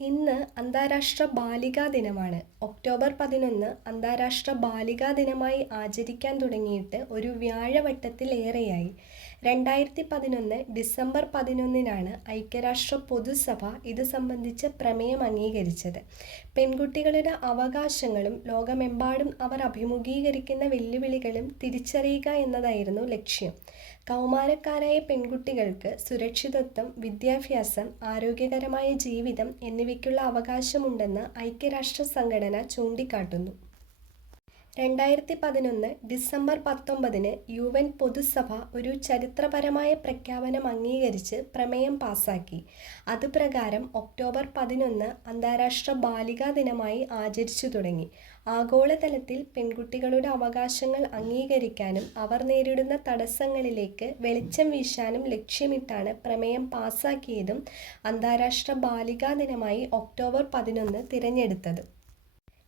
ഇന്ന് അന്താരാഷ്ട്ര ബാലികാ ദിനമാണ്. ഒക്ടോബർ പതിനൊന്ന് അന്താരാഷ്ട്ര ബാലികാ ദിനമായി ആചരിക്കാൻ തുടങ്ങിയിട്ട് ഒരു വ്യാഴവട്ടത്തിലേറെയായി. രണ്ടായിരത്തി പതിനൊന്ന് ഡിസംബർ പതിനൊന്നിനാണ് ഐക്യരാഷ്ട്ര പൊതുസഭ ഇത് സംബന്ധിച്ച് പ്രമേയം അംഗീകരിച്ചത്. പെൺകുട്ടികളുടെ അവകാശങ്ങളും ലോകമെമ്പാടും അവർ അഭിമുഖീകരിക്കുന്ന വെല്ലുവിളികളും തിരിച്ചറിയുക എന്നതായിരുന്നു ലക്ഷ്യം. കൗമാരക്കാരായ പെൺകുട്ടികൾക്ക് സുരക്ഷിതത്വം വിദ്യാഭ്യാസം ആരോഗ്യകരമായ ജീവിതം എന്നിവയ്ക്കുള്ള അവകാശമുണ്ടെന്ന് ഐക്യരാഷ്ട്ര സംഘടന ചൂണ്ടിക്കാട്ടുന്നു. രണ്ടായിരത്തി പതിനൊന്ന് ഡിസംബർ പത്തൊമ്പതിന് യു എൻ പൊതുസഭ ഒരു ചരിത്രപരമായ പ്രഖ്യാപനം അംഗീകരിച്ച് പ്രമേയം പാസാക്കി. അതുപ്രകാരം ഒക്ടോബർ പതിനൊന്ന് അന്താരാഷ്ട്ര ബാലികാ ദിനമായി ആചരിച്ചു തുടങ്ങി. ആഗോളതലത്തിൽ പെൺകുട്ടികളുടെ അവകാശങ്ങൾ അംഗീകരിക്കാനും അവർ നേരിടുന്ന തടസ്സങ്ങളിലേക്ക് വെളിച്ചം വീശാനും ലക്ഷ്യമിട്ടാണ് പ്രമേയം പാസാക്കിയതും അന്താരാഷ്ട്ര ബാലികാ ദിനമായി ഒക്ടോബർ പതിനൊന്ന് തിരഞ്ഞെടുത്തത്.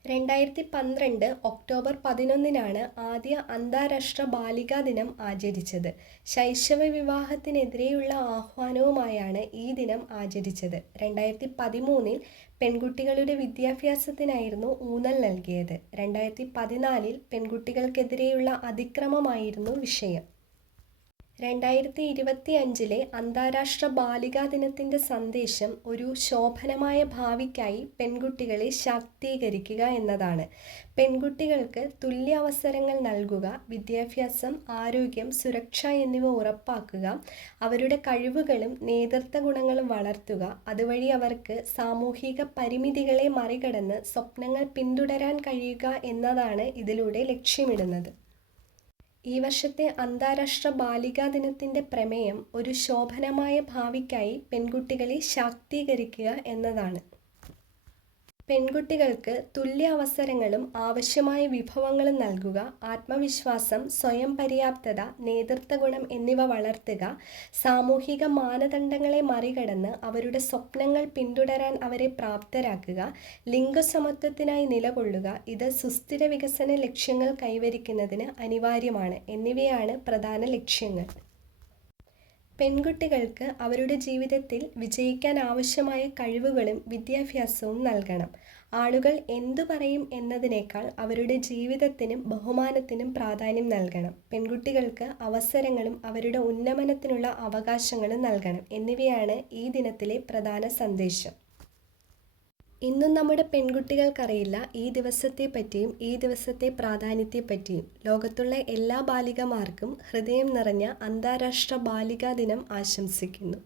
രണ്ടായിരത്തി പന്ത്രണ്ട് ഒക്ടോബർ പതിനൊന്നിനാണ് ആദ്യ അന്താരാഷ്ട്ര ബാലികാ ദിനം ആചരിച്ചത്. ശൈശവ വിവാഹത്തിനെതിരെയുള്ള ആഹ്വാനവുമായാണ് ഈ ദിനം ആചരിച്ചത്. രണ്ടായിരത്തി പതിമൂന്നിൽ പെൺകുട്ടികളുടെ വിദ്യാഭ്യാസത്തിനായിരുന്നു ഊന്നൽ നൽകിയത്. രണ്ടായിരത്തി പതിനാലിൽ പെൺകുട്ടികൾക്കെതിരെയുള്ള അതിക്രമമായിരുന്നു വിഷയം. രണ്ടായിരത്തി ഇരുപത്തി അഞ്ചിലെ അന്താരാഷ്ട്ര ബാലികാ ദിനത്തിന്റെ സന്ദേശം ഒരു ശോഭനമായ ഭാവിക്കായി പെൺകുട്ടികളെ ശാക്തീകരിക്കുക എന്നതാണ്. പെൺകുട്ടികൾക്ക് തുല്യ അവസരങ്ങൾ നൽകുക വിദ്യാഭ്യാസം ആരോഗ്യം സുരക്ഷ എന്നിവ ഉറപ്പാക്കുക അവരുടെ കഴിവുകളും നേതൃത്വ ഗുണങ്ങളും വളർത്തുക അതുവഴി അവർക്ക് സാമൂഹിക പരിമിതികളെ മറികടന്ന് സ്വപ്നങ്ങൾ പിന്തുടരാൻ കഴിയുക എന്നതാണ് ഇതിലൂടെ ലക്ഷ്യമിടുന്നത്. ഈ വർഷത്തെ അന്താരാഷ്ട്ര ബാലികാ ദിനത്തിന്റെ പ്രമേയം ഒരു ശോഭനമായ ഭാവിക്കായി പെൺകുട്ടികളെ ശാക്തീകരിക്കുക എന്നതാണ്. പെൺകുട്ടികൾക്ക് തുല്യ അവസരങ്ങളും ആവശ്യമായ വിഭവങ്ങളും നൽകുക ആത്മവിശ്വാസം സ്വയം പര്യാപ്തത നേതൃത്വ ഗുണം എന്നിവ വളർത്തുക സാമൂഹിക മാനദണ്ഡങ്ങളെ മറികടന്ന് അവരുടെ സ്വപ്നങ്ങൾ പിന്തുടരാൻ അവരെ പ്രാപ്തരാക്കുക ലിംഗസമത്വത്തിനായി നിലകൊള്ളുക ഇത് സുസ്ഥിര വികസന ലക്ഷ്യങ്ങൾ കൈവരിക്കുന്നതിന് അനിവാര്യമാണ്. എന്നിവയാണ് പ്രധാന ലക്ഷ്യങ്ങൾ. പെൺകുട്ടികൾക്ക് അവരുടെ ജീവിതത്തിൽ വിജയിക്കാൻ ആവശ്യമായ കഴിവുകളും വിദ്യാഭ്യാസവും നൽകണം. ആളുകൾ എന്തു പറയും എന്നതിനേക്കാൾ അവരുടെ ജീവിതത്തിനും ബഹുമാനത്തിനും പ്രാധാന്യം നൽകണം. പെൺകുട്ടികൾക്ക് അവസരങ്ങളും അവരുടെ ഉന്നമനത്തിനുള്ള അവകാശങ്ങളും നൽകണം. എന്നിവയാണ് ഈ ദിനത്തിലെ പ്രധാന സന്ദേശം. ഇന്നും നമ്മുടെ പെൺകുട്ടികൾക്കറിയില്ല ഈ ദിവസത്തെ പറ്റിയും ഈ ദിവസത്തെ പ്രാധാന്യത്തെപ്പറ്റിയും ലോകത്തുള്ള എല്ലാ ബാലികമാർക്കും ഹൃദയം നിറഞ്ഞ അന്താരാഷ്ട്ര ബാലികാ ദിനം ആശംസിക്കുന്നു.